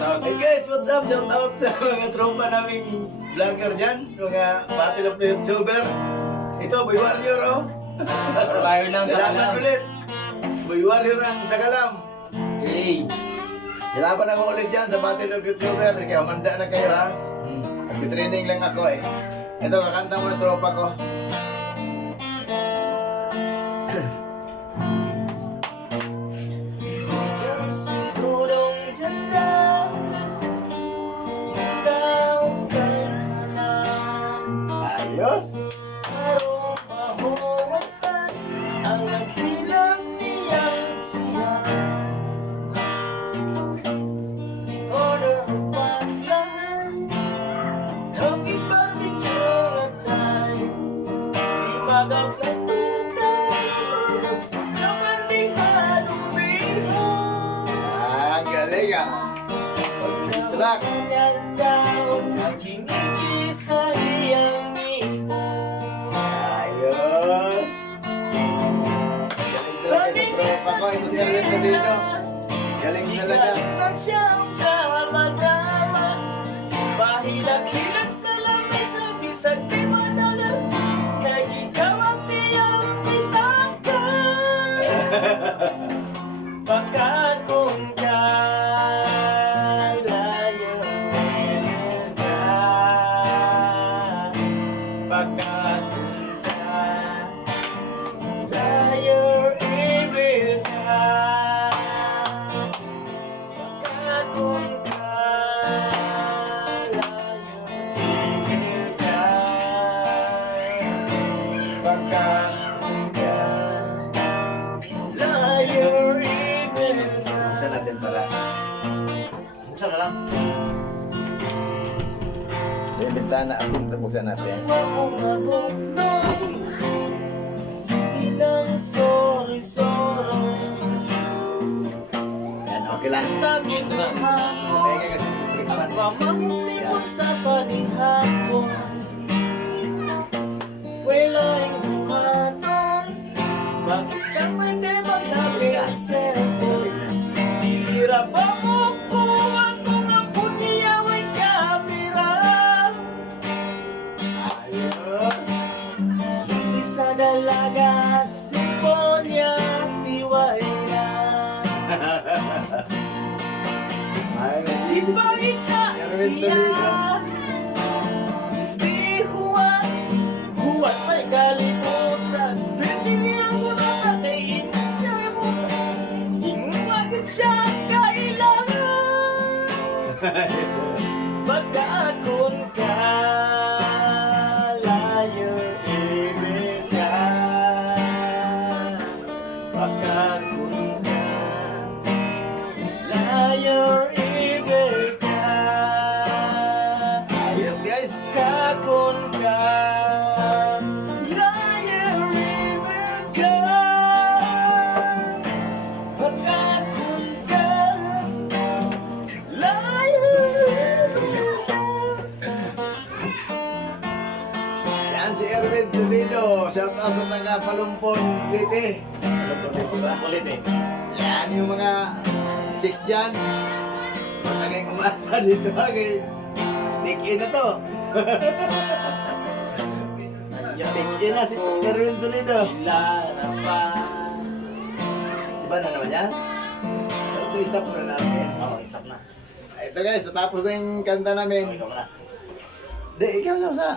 Hey guys, what's up? Shout out sa mga tropa naming vlogger dyan, mga battle of the YouTuber. Ito, Boy Warrior, oh. Tayo lang sa Lalaban kalam. ulit. Boy Warrior ang Sagalam. Hey! Lalaban ako ulit dyan sa battle of YouTuber. Kaya manda na kayo, ha? Nag-training lang ako, eh. Ito, kakanta mo na tropa ko. Sigurong dyan lang ikaw kailangan. Ayos! Parang mahuwasan ang naghilang niyang tiyan. In order of paglahan ng ibang ikalatay, di magaglaputas naman di halumihon. Ah, galing, ah. Pag-distract. Kanyang taon at kinikisa iyang ibon. Ayos! Galing talaga ng tropa ko. Ito si Arlen Tolino. Galing talaga. Higit siyang kamadama, pahilag-hilag sa lamay sa bisag di madagal, na ikaw at iyang itakay. Baka kung kalayo ka, baka kung kalayo ibig ka, baka kung kalayo ibig ka, baka kung kalayo ibig ka. Buksan natin para. Buksan na lang. Yung bintana, buksan natin. Ilang sorry. Yan, okay lang. Tagin na Mega kasi trikman. ang pamanglimot sa panihapon. Wala yung buhaton, mag-istamay kay maglapit ang cellphone. Hirap ako kuhan kung ang puniyaw ay kamera. Ayos! Isa dalaga, simponya, tiwala. Ay, Ibalita siya. Isti Juan may kalimutan. Pinilihan ko na kay ina siya imutan. Inumagad siya kailangan. Pagkakon ka, layo ibig ka. Pagkakon ka, layo ibig ka. Ayos guys! Kakon ka, layo ibig ka. Pagkakon ka, layo ibig ka. Yan si Erwin Tolino. Shout out sa taga Palumpon, Liti. Palumpon, Liti ba? Ulit eh. Yan yung mga chicks dyan. Matagay umasa dito. Take-in na to. Take-in na si Erwin Tolino. Ilarapan. Diba na naman yan? Pero stop na natin. Oo, isap na. Ito guys, natapos na yung kanta namin. Ikaw na. Di, ikaw na sa